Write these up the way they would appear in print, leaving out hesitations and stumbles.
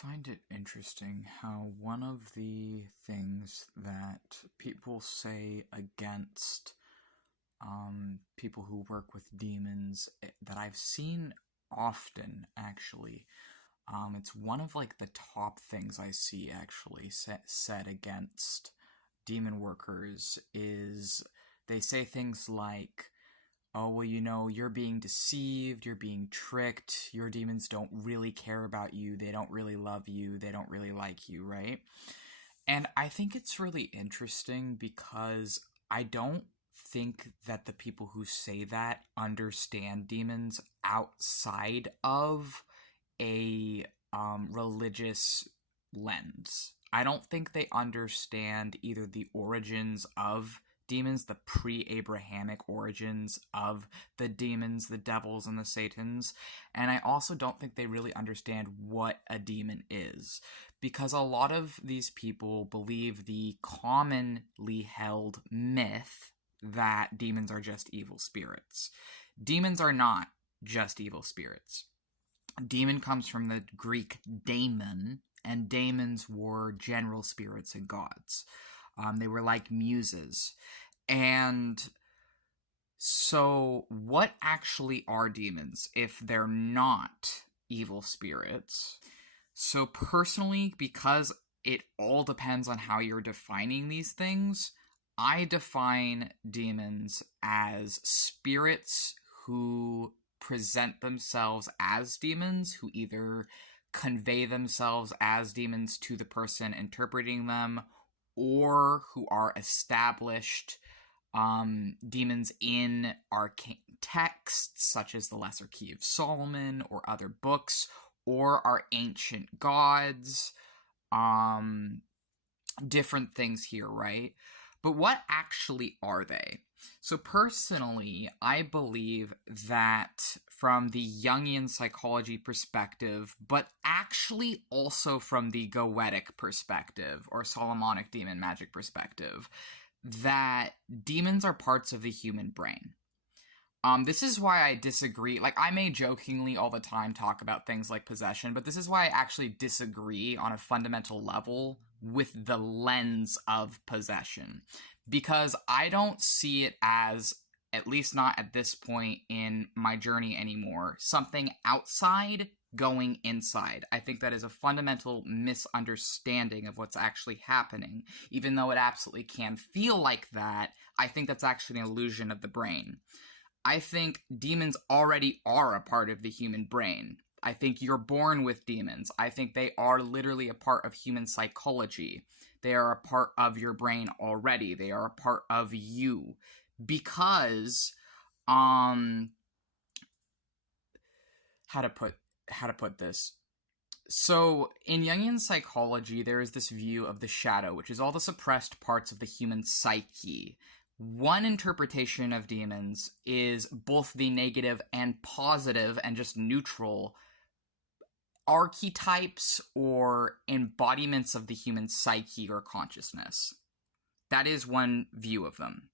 find it interesting how one of the things that people say against people who work with demons that I've seen often, actually, it's one of like the top things I see actually said against demon workers is they say things like, oh, well, you're being deceived, you're being tricked, your demons don't really care about you, they don't really love you, they don't really like you, right? And I think it's really interesting because I don't think that the people who say that understand demons outside of a religious lens. I don't think they understand either the origins of demons, the pre-Abrahamic origins of the demons, the devils, and the Satans. And I also don't think they really understand what a demon is. Because a lot of these people believe the commonly held myth that demons are just evil spirits. Demons are not just evil spirits. Demon comes from the Greek daemon, and daemons were general spirits and gods. They were like muses. And so, what actually are demons if they're not evil spirits? So, personally, because it all depends on how you're defining these things, I define demons as spirits who present themselves as demons, who either convey themselves as demons to the person interpreting them, or who are established demons in arcane texts, such as the Lesser Key of Solomon or other books, or are ancient gods, different things here, right? But what actually are they? So personally, I believe that from the Jungian psychology perspective, but actually also from the Goetic perspective, or Solomonic demon magic perspective, that demons are parts of the human brain. This is why I disagree. Like, I may jokingly all the time talk about things like possession, but this is why I actually disagree on a fundamental level with the lens of possession. Because I don't see it as, at least not at this point in my journey anymore, something outside going inside. I think that is a fundamental misunderstanding of what's actually happening. Even though it absolutely can feel like that, I think that's actually an illusion of the brain. I think demons already are a part of the human brain. I think you're born with demons. I think they are literally a part of human psychology. They are a part of your brain already. They are a part of you. Because, how to put this? So, in Jungian psychology, there is this view of the shadow, which is all the suppressed parts of the human psyche. One interpretation of demons is both the negative and positive and just neutral archetypes or embodiments of the human psyche or consciousness. That is one view of them.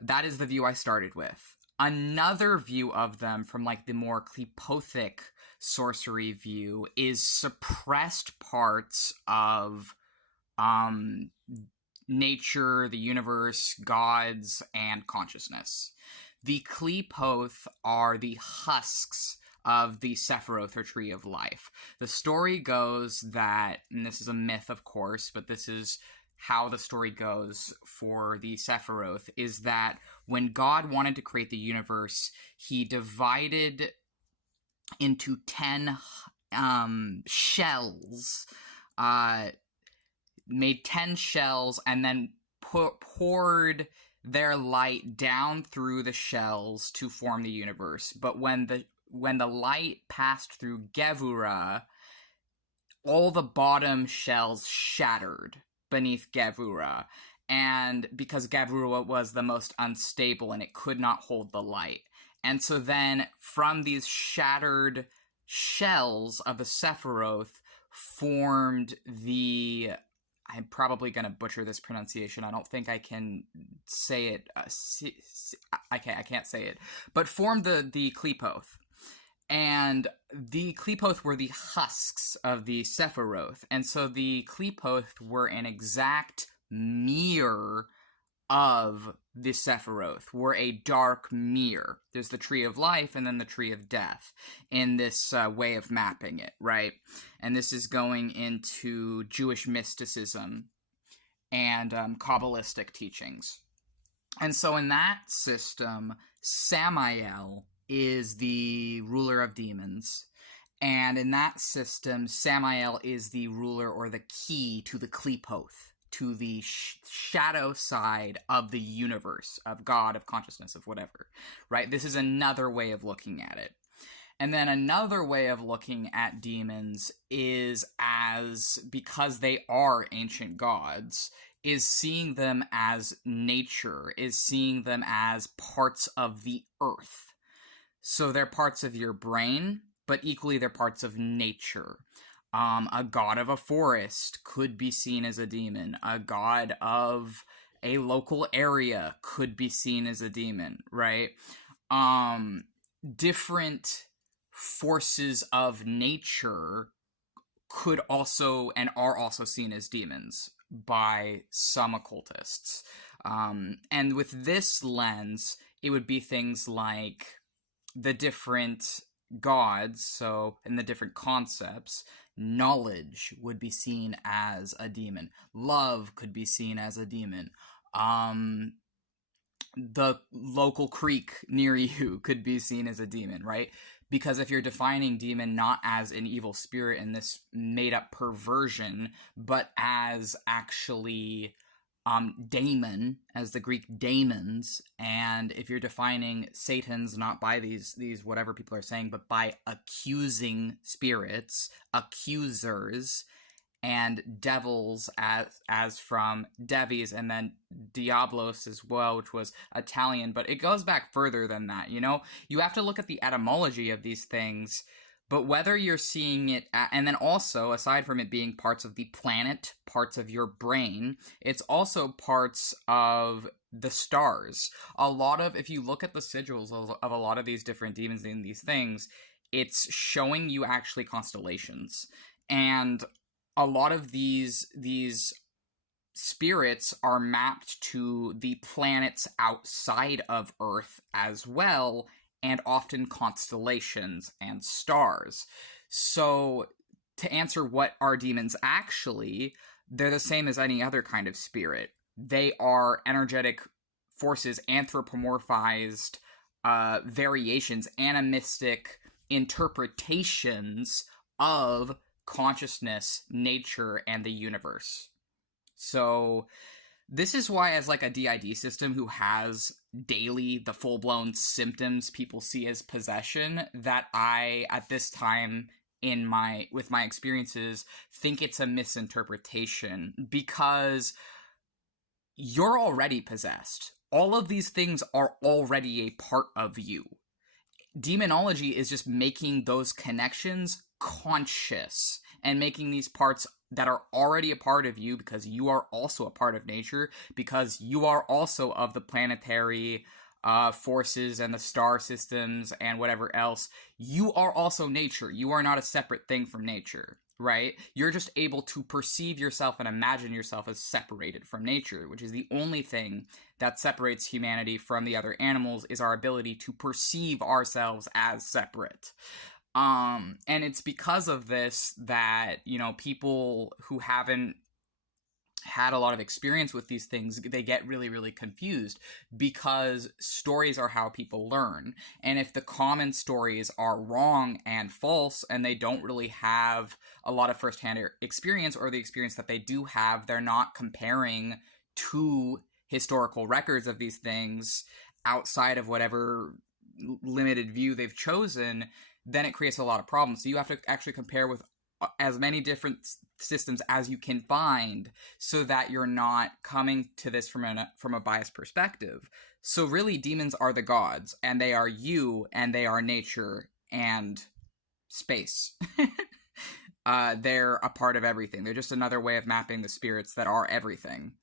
That is the view I started with. Another view of them from like the more Qlipothic sorcery view is suppressed parts of nature, the universe, gods, and consciousness. The Qlipoth are the husks of the Sephiroth, or Tree of Life. The story goes that, and this is a myth, of course, but this is how the story goes for the Sephiroth, is that when God wanted to create the universe, he divided into 10 shells, made 10 shells, and then poured their light down through the shells to form the universe. But when the light passed through Gevura, all the bottom shells shattered beneath Gevura. And because Gevura was the most unstable and it could not hold the light. And so then from these shattered shells of the Sephiroth formed the... I'm probably going to butcher this pronunciation. I don't think I can say it. I can't say it. But formed the Qlipoth. And the Qliphoth were the husks of the Sephiroth. And so the Qliphoth were an exact mirror of the Sephiroth, were a dark mirror. There's the Tree of Life and then the Tree of Death in this way of mapping it, right? And this is going into Jewish mysticism and Kabbalistic teachings. And so in that system, Samael is the ruler of demons. And in that system, Samael is the ruler or the key to the Qliphoth, to the shadow side of the universe, of God, of consciousness, of whatever, right? This is another way of looking at it. And then another way of looking at demons is as, because they are ancient gods, is seeing them as nature, is seeing them as parts of the earth. So they're parts of your brain, but equally they're parts of nature. A god of a forest could be seen as a demon. A god of a local area could be seen as a demon, right? Different forces of nature could also and are also seen as demons by some occultists. And with this lens, it would be things like the different gods, so in the different concepts. Knowledge would be seen as a demon. Love could be seen as a demon. The local creek near you could be seen as a demon, right? Because if you're defining demon not as an evil spirit in this made-up perversion, but as actually daemon, as the Greek daemons, and if you're defining Satan's not by these whatever people are saying, but by accusing spirits, accusers, and devils as from Devis, and then Diablos as well, which was Italian, but it goes back further than that, you know? You have to look at the etymology of these things, but whether you're seeing it, and then also, aside from it being parts of the planet, parts of your brain, it's also parts of the stars. If you look at the sigils of a lot of these different demons and these things, it's showing you actually constellations. And a lot of these spirits are mapped to the planets outside of Earth as well, and often constellations and stars. So, to answer what are demons actually, they're the same as any other kind of spirit. They are energetic forces, anthropomorphized variations, animistic interpretations of consciousness, nature, and the universe. So this is why, as like a DID system who has daily the full-blown symptoms people see as possession, that I, at this time with my experiences, think it's a misinterpretation, because you're already possessed. All of these things are already a part of you. Demonology is just making those connections conscious and making these parts that are already a part of you, because you are also a part of nature, because you are also of the planetary forces and the star systems and whatever else. You are also nature. You are not a separate thing from nature, right? You're just able to perceive yourself and imagine yourself as separated from nature, which is the only thing that separates humanity from the other animals, is our ability to perceive ourselves as separate. And it's because of this that, you know, people who haven't had a lot of experience with these things, they get really, really confused, because stories are how people learn. And if the common stories are wrong and false, and they don't really have a lot of firsthand experience, or the experience that they do have, they're not comparing to historical records of these things outside of whatever limited view they've chosen, then it creates a lot of problems. So you have to actually compare with as many different systems as you can find, so that you're not coming to this from a biased perspective. So really, demons are the gods, and they are you, and they are nature and space. They're a part of everything. They're just another way of mapping the spirits that are everything.